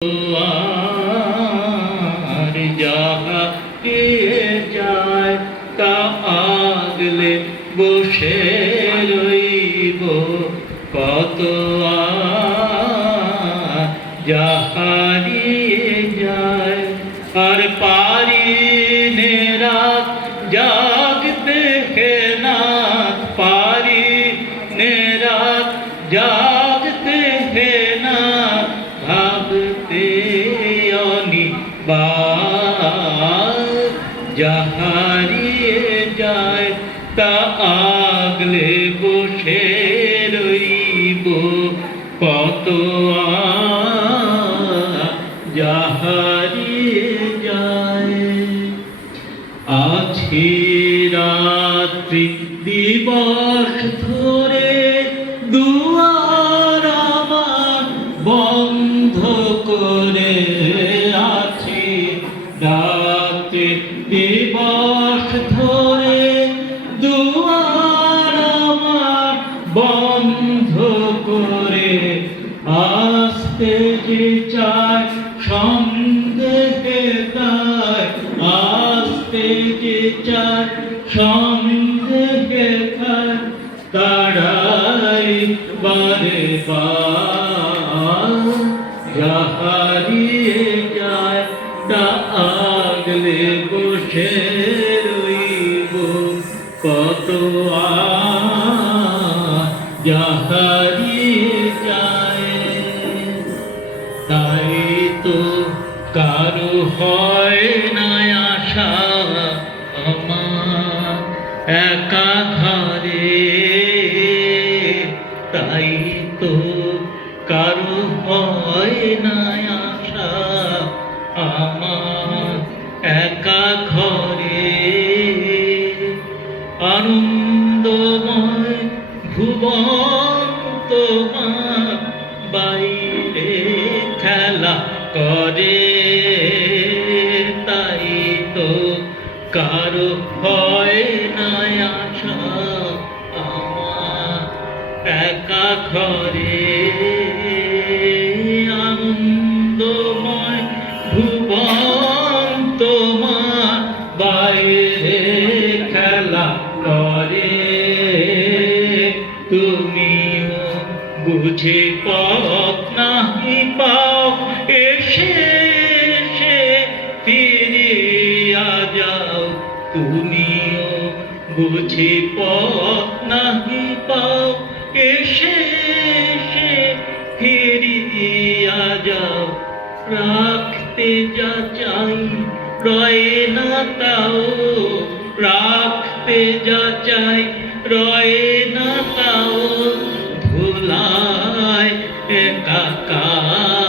আর যাহা দিয়ে যায় তা আগলে বসে রইব কত যাহারিয়ে যায় আর পারি নে রাত জাগতে হে না পারি নে রাত জাগতে হে না ভাবতে অনিবার যাহারিয়ে যায় তা আগলে বসে রইব কত যাহারিয়ে যায়। আছি রাত্রি দিবস ধরে দুয়ার আমার বন্ধ করে আছি রাত্রি দিবস ধরে দুয়ার আমার বন্ধ করে আসতে যে চায় সন্দেহে তাই আসতে যে চায় সন্দেহে তাই তারাই বারে বার যাহারিয়ে যায় তা আগলে বসে রইব কত যাহারিয়ে যায়। তাই তো কারো হয় না আশা আমার একা ঘরে তাই তো কারো হয় না আশা আমার একা ঘরে আনন্দময় ভুবন তোমার বাইরে খেলা করে তাই তো কারো হয় না আশা আমার একা ঘরে আনন্দময় ভুবন তোমার বাইরে খেলা করে তুমিও বুঝে পথ নাহি পাও এসে এসে ফিরিয়া যাও তুমিও বুঝে পথ নাহি পাও এসে এসে ফিরিয়া যাও রাখতে যা চাই রয়ে না তাও রাখতে যা চাই রয়ে না তাও ধুলায় একাকার